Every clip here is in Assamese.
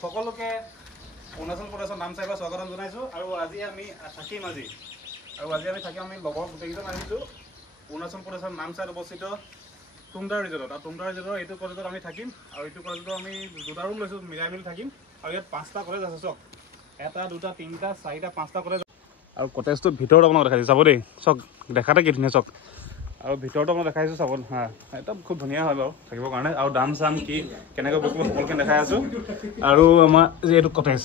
সকলোকে অৰুণাচল প্ৰদেশৰ নামচাইৰ পৰা স্বাগতম জনাইছোঁ। আৰু আজি আমি থাকিম আমি লগৰ গোটেইকেইজন আহিছোঁ অৰুণাচল প্ৰদেশৰ নামচাইত অৱস্থিত টুমদাৰ ৰিজৰ্টত। আৰু টুমদাৰ ৰিজৰ্টৰ এইটো কলেজত আমি থাকিম আৰু এইটো কলেজত আমি 2টা ৰুম লৈছোঁ, মিলাই মিলি থাকিম। আৰু ইয়াত 5টা কলেজ আছে, চাওক 1, 2, 3, 4, 5টা কলেজ। আৰু কটেজটোৰ ভিতৰত আপোনাক দেখাইছোঁ, চাব দেই, চাওক দেখাতে কি ধুনীয়া চাওক। আৰু ভিতৰতো মই দেখাইছোঁ চাব, একদম খুব ধুনীয়া হয় বাৰু থাকিবৰ কাৰণে। আৰু দাম চাম কি কেনেকৈ বুক কৰিব সকলোকে দেখাই আছোঁ। আৰু আমাৰ যিহেতু কটেজ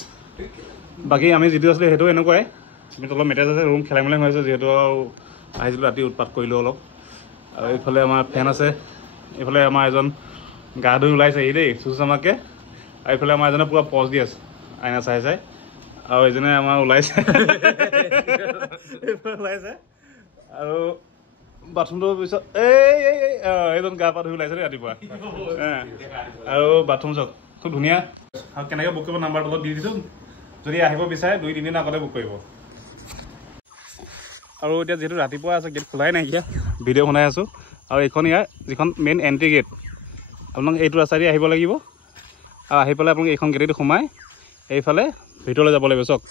বাকী আমি যিটো আছিলে সেইটো এনেকুৱাই, কিন্তু অলপ মেটেজ আছে, ৰুম খেলাই মেলাই হৈ আছে যিহেতু আৰু আহিছিলোঁ ৰাতি উৎপাত কৰিলোঁ অলপ। আৰু এইফালে আমাৰ ফেন আছে, এইফালে আমাৰ এজন গা ধুই ওলাইছে এই দেই চুচুচামাকে। আৰু এইফালে আমাৰ এজনে পূৰা পজ দি আছে আইনা চাই চাই। আৰু এইজনে আমাৰ ওলাইছে ওলাইছে। আৰু বাথৰুমটোৰ পিছত এইজন গা পা ধুই ওলাইছে দেই ৰাতিপুৱা। আৰু বাথৰুম চাওক খুব ধুনীয়া। আৰু কেনেকৈ বুক কৰিব নাম্বাৰটো অলপ দি দিছোঁ, যদি আহিব বিচাৰে 2-3 দিনৰ আগতে বুক কৰিব। আৰু এতিয়া যিহেতু ৰাতিপুৱা আছে, গেট খোলাই নাইকিয়া, ভিডিঅ' বনাই আছোঁ। আৰু এইখন ইয়াৰ যিখন মেইন এণ্ট্ৰি গেট, আপোনালোক এইটো ৰাস্তাইদি আহিব লাগিব। আৰু আহি পেলাই আপোনালোকে এইখন গেটেদি সোমাই এইফালে ভিতৰলৈ যাব লাগিব। চাওক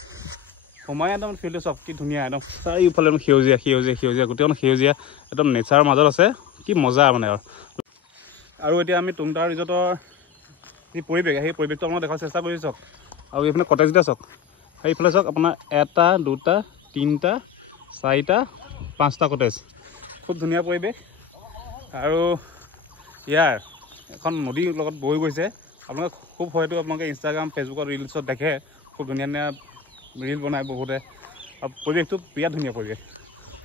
সোমাই একদম ফিল্ডটো চাওক কি ধুনীয়া, একদম চাৰিওফালে একদম সেউজীয়া সেউজীয়া সেউজীয়া গোটেইখন সেউজীয়া, একদম নেচাৰৰ মাজত আছে, কি মজা মানে। আৰু এতিয়া আমি টুমদাৰ ৰিজৰ্টৰ যি পৰিৱেশ, সেই পৰিৱেশটো আপোনাক দেখাৰ চেষ্টা কৰিছোঁ। চাওক আৰু এইফালে কটেজকেইটা চাওক, সেইফালে চাওক আপোনাৰ 1, 2, 3, 4, 5টা কটেজ, খুব ধুনীয়া পৰিৱেশ। আৰু ইয়াৰ এখন নদীৰ লগত বৈ গৈছে, আপোনালোকে খুব হয়তো আপোনালোকে ইনষ্টাগ্ৰাম ফেচবুকত ৰিলছত দেখে, খুব ধুনীয়া ধুনীয়া ৰিল বনায় বহুতে। আৰু পৰিৱেশটো বিৰাট ধুনীয়া পৰিৱেশ।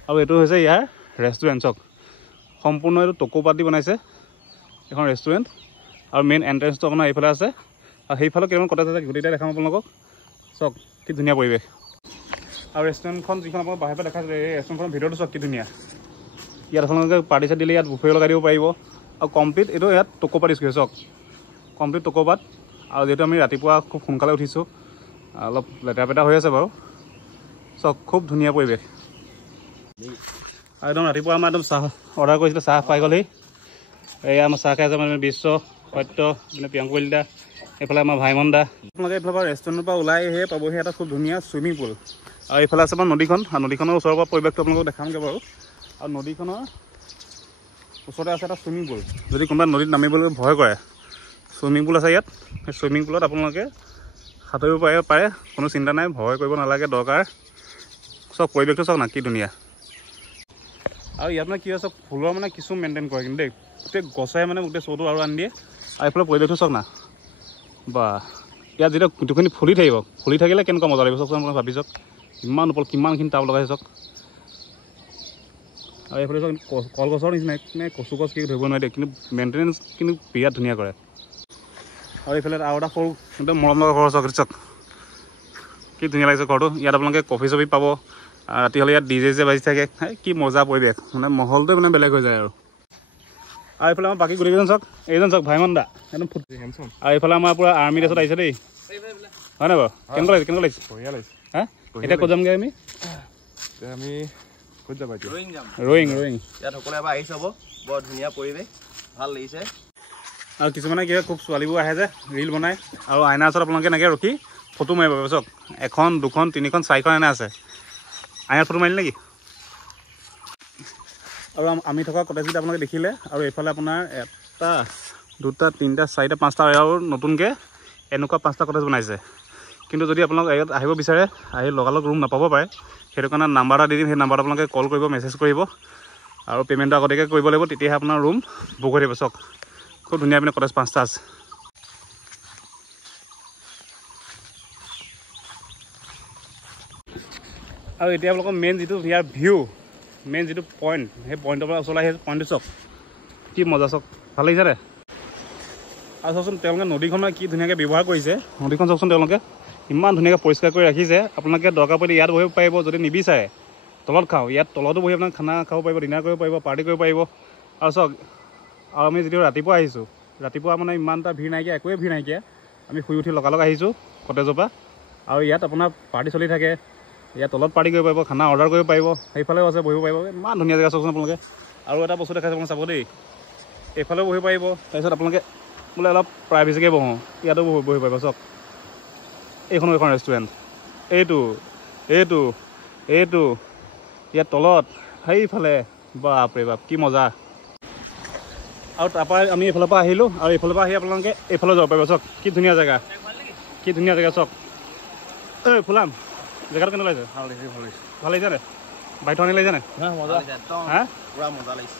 আৰু এইটো হৈছে ইয়াৰ ৰেষ্টুৰেণ্ট, চাওক সম্পূৰ্ণ এইটো টকৌপাত দি বনাইছে এখন ৰেষ্টুৰেণ্ট। আৰু মেইন এণ্ট্ৰেঞ্চটো আপোনাৰ এইফালে আছে, আৰু সেইফালে কেইটামান কটেজ আছে, গোটেইটা দেখাম আপোনালোকক। চাওক কি ধুনীয়া পৰিৱেশ। আৰু ৰেষ্টুৰেণ্টখন যিখন আপোনাক বাহিৰৰ পৰা দেখাইছিলে, এই ৰেষ্টুৰেণ্টখনৰ ভিতৰতো চাওক কি ধুনীয়া। ইয়াত আপোনালোকে পাৰ্টি চাৰ্টি দিলে ইয়াত বুফে লগাই দিব পাৰিব। আৰু কমপ্লিট এইটো ইয়াত টকৌপাত ইউজ কৰিছে, চাওক কমপ্লিট টকৌপাত। আৰু যিহেতু আমি ৰাতিপুৱা খুব সোনকালে উঠিছোঁ, অলপ লেতেৰা পেতেৰা হৈ আছে বাৰু, চাওক খুব ধুনীয়া পৰিৱেশ। আৰু একদম ৰাতিপুৱা আমাৰ একদম চাহ অৰ্ডাৰ কৰিছিলোঁ, চাহ পাই গ'লহি। এয়া আমাৰ চাহ খাই আছে মানে বিশ্ব সত্য, মানে প্ৰিয়ংক কলিতা, এইফালে আমাৰ ভাইমন দা। আপোনালোকে এইফালৰ পৰা ৰেষ্টুৰেণ্টৰ পৰা ওলাই আহিয়ে পাবহি এটা খুব ধুনীয়া চুইমিং পুল। আৰু এইফালে আছে আমাৰ নদীখন, আৰু নদীখনৰ ওচৰৰ পৰা পৰিৱেশটো আপোনালোকক দেখামগৈ বাৰু। আৰু নদীখনৰ ওচৰতে আছে এটা চুইমিং পুল, যদি কোনোবা নদীত নামিবলৈ ভয় কৰে, চুইমিং পুল আছে ইয়াত। সেই চুইমিং পুলত আপোনালোকে সাঁতুৰিব পাৰে, কোনো চিন্তা নাই, ভয় কৰিব নালাগে দৰকাৰ। চব পৰিৱেশটো চাওক না কি ধুনীয়া। আৰু ইয়াত মানে কি হয়, চব ফুলৰ মানে কিছু মেইনটেইন কৰে কিন্তু দেই, গোটেই গছে মানে গোটেই শ্ব'টো আৰু আনি দিয়ে। আৰু এইফালে পৰিৱেশটো চাওক না, বা ইয়াত যেতিয়া গোটেইখিনি ফুলি থাকিব, ফুলি থাকিলে কেনেকুৱা মজা লাগিব চাওকচোন। আপোনালোকে ভাবি চাওক ইমান ওপৰত কিমানখিনি টাব লগাইছে চাওক। আৰু এইফালে চাওক কলগছৰ নিচিনা, নে কচু গছ কি ধৰিব নোৱাৰি দেই, কিন্তু মেইনটেনেঞ্চ কিন্তু বিৰাট ধুনীয়া কৰে। আৰু এইফালে আৰু এটা সৰু একদম মৰম লগা ঘৰ চাওক, চাওক কি ধুনীয়া লাগিছে ঘৰটো। ইয়াত আপোনালোকে কফি চফি পাব, ৰাতি হ'লে ইয়াত ডিজে বাজি থাকে, কি মজা পৰিৱেশ, মানে মহলটোৱে মানে বেলেগ হৈ যায়। আৰু এইফালে আমাৰ বাকী গোটেইকেইজন চাওক, এইজন চাওক ভাইমন দা একদম ফুট। আৰু এইফালে আমাৰ পূৰা আৰ্মি ড্ৰেছত আহিছে দেই, হয় নাই বাৰু? কেনেকুৱা লাগিছে, কেনেকুৱা লাগিছে? বঢ়িয়া লাগিছে। এতিয়া ক'ত যামগৈ আমি? ক'ত যাবা এতিয়া? ৰয়িং যাম। ৰয়িং ইয়াত সকলোৱে এবাৰ আহি চাব, বৰ ধুনীয়া পৰিৱেশ, ভাল লাগিছে। আৰু কিছুমানে কি হয়, খুব ছোৱালীবোৰ আহে যে ৰিল বনায়, আৰু আইনাৰ ওচৰত আপোনালোকে এনেকৈ ৰখি ফটো মাৰিব পাৰিব। চাওক 1, 2, 3, 4খন আইনা আছে, আইনাত ফটো মাৰিলে নেকি? আৰু আমি থকা কটেজকেইটা আপোনালোকে দেখিলে। আৰু এইফালে আপোনাৰ 1, 2, 3, 4, 5টা আৰু নতুনকৈ এনেকুৱা 5টা কটেজ বনাইছে। কিন্তু যদি আপোনালোক ইয়াত আহিব বিচাৰে, আহি লগালগ ৰুম নাপাব পাৰে, সেইটো কাৰণে নাম্বাৰ এটা দি দিম, সেই নাম্বাৰটো আপোনালোকে কল কৰিব, মেছেজ কৰিব। আৰু পে'মেণ্টটো আগতীয়াকৈ কৰিব লাগিব, তেতিয়াহে আপোনাৰ ৰুম বুক হৈ থাকিব। চাওক খুব ধুনীয়া মানে কটেজ 5টা আছে। আৰু এতিয়া আপোনালোকৰ মেইন যিটো ইয়াৰ ভিউ, মেইন যিটো পইণ্ট, সেই পইণ্টৰ পৰা ওচৰলৈ আহি পইণ্টটো চাওক কি মজা, চাওক ভাল লাগিছে নে? আৰু চাওকচোন তেওঁলোকে নদীখনৰ কি ধুনীয়াকৈ ব্যৱহাৰ কৰিছে, নদীখন চাওকচোন তেওঁলোকে ইমান ধুনীয়াকৈ পৰিষ্কাৰ কৰি ৰাখিছে। আপোনালোকে দৰকাৰ পৰিলে ইয়াত বহিব পাৰিব, যদি নিবিচাৰে তলত খাওঁ, ইয়াত তলতো বহি আপোনাক খানা খাব পাৰিব, ডিনাৰ কৰিব পাৰিব, পাৰ্টি কৰিব পাৰিব। আৰু চাওক, আৰু আমি যেতিয়া ৰাতিপুৱা আহিছোঁ, ৰাতিপুৱা মানে ইমান এটা ভিৰ নাইকিয়া, একোৱে ভিৰ নাইকিয়া, আমি শুই উঠি লগালগ আহিছোঁ কটেজৰ পৰা। আৰু ইয়াত আপোনাৰ পাৰ্টি চলি থাকে, ইয়াত তলত পাৰ্টি কৰিব পাৰিব, খানা অৰ্ডাৰ কৰিব পাৰিব, সেইফালেও আছে বহিব পাৰিব, ইমান ধুনীয়া জেগা চাওকচোন আপোনালোকে। আৰু এটা বস্তু দেখাইছে আপোনালোকে চাব দেই, এইফালেও বহিব পাৰিব, তাৰপিছত আপোনালোকে বোলে অলপ প্ৰাইভেচিকৈ বহোঁ, ইয়াতো বহিব পাৰিব। চাওক এইখন ৰেষ্টুৰেণ্ট এইটো ইয়াত তলত সেইফালে বাপৰে বাপ কি মজা আৰু তাৰপৰা আমি এইফালৰ পৰা আহিলোঁ আৰু এইফালৰ পৰা আহি আপোনালোকে এইফালে যাব পাৰিব চাওক কি ধুনীয়া জেগা চাওক এই ফুলাম জেগাটো কেনে লাগিছে ভাল লাগিছে নে বাইক থনি লাগিছে নে হা পুৰা মজা লাগিছে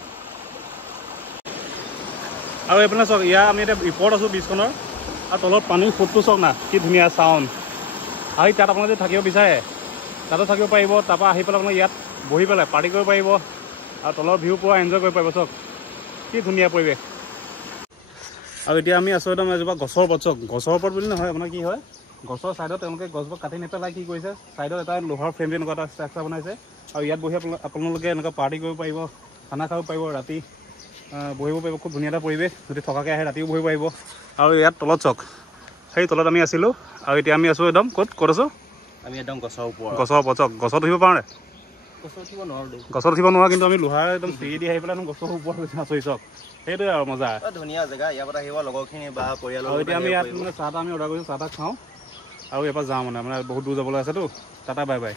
আৰু এইফালে চাওক ইয়াৰ আমি এতিয়া ওপৰত আছোঁ ব্ৰিজখনৰ আৰু তলত পানীৰ সোঁতটো চাওক না কি ধুনীয়া চাউণ্ড আৰু তাত আপোনালোকে যদি থাকিব বিচাৰে তাতো থাকিব পাৰিব তাৰপৰা আহি পেলাই আপোনালোকে ইয়াত বহি পেলাই পাৰ্টি কৰিব পাৰিব আৰু তলৰ ভিউ পুৰা এনজয় কৰিব পাৰিব চাওক কি ধুনীয়া পৰিৱেশ আৰু এতিয়া আমি আছোঁ একদম এজোপা গছৰ ওপৰত চাওক গছৰ ওপৰত বুলি নহয় আপোনাৰ কি হয় গছৰ ছাইডত তেওঁলোকে গছবোৰ কাটি নেপেলাই কি কৰিছে ছাইডত এটা লোহাৰ ফ্ৰেম এনেকুৱা এটা ষ্ট্ৰাকচাৰ বনাইছে আৰু ইয়াত বহি আপোনালোকে এনেকুৱা পাৰ্টি কৰিব পাৰিব খানা খাব পাৰিব ৰাতি বহিব পাৰিব খুব ধুনীয়া এটা পৰিৱেশ যদি থকাকৈ আহে ৰাতিও বহিব পাৰিব আৰু ইয়াত তলত চাওক সেই তলত আমি আছিলোঁ আৰু এতিয়া আমি আছোঁ একদম ক'ত আছোঁ আমি একদম গছৰ ওপৰত চাওক গছত উঠিব পাৰোঁ নে গছত উঠিব নোৱাৰো দেই গছত উঠিব নোৱাৰা কিন্তু আমি লোহাৰ একদম চিৰি দি আহি পেলাই একদম গছৰ ওপৰত আছোঁ চাওক সেইটোৱে আৰু মজা ধুনীয়া জেগা ইয়াৰ পৰা আহিব লগৰখিনি বা পৰিয়ালৰ আৰু এতিয়া আমি ইয়াত মানে চাহ তাহ আমি অৰ্ডাৰ কৰিছোঁ চাহ তাহ খাওঁ আৰু ইয়াৰ পৰা যাওঁ মানে বহুত দূৰ যাবলৈ আছেতো টাটা বাই বাই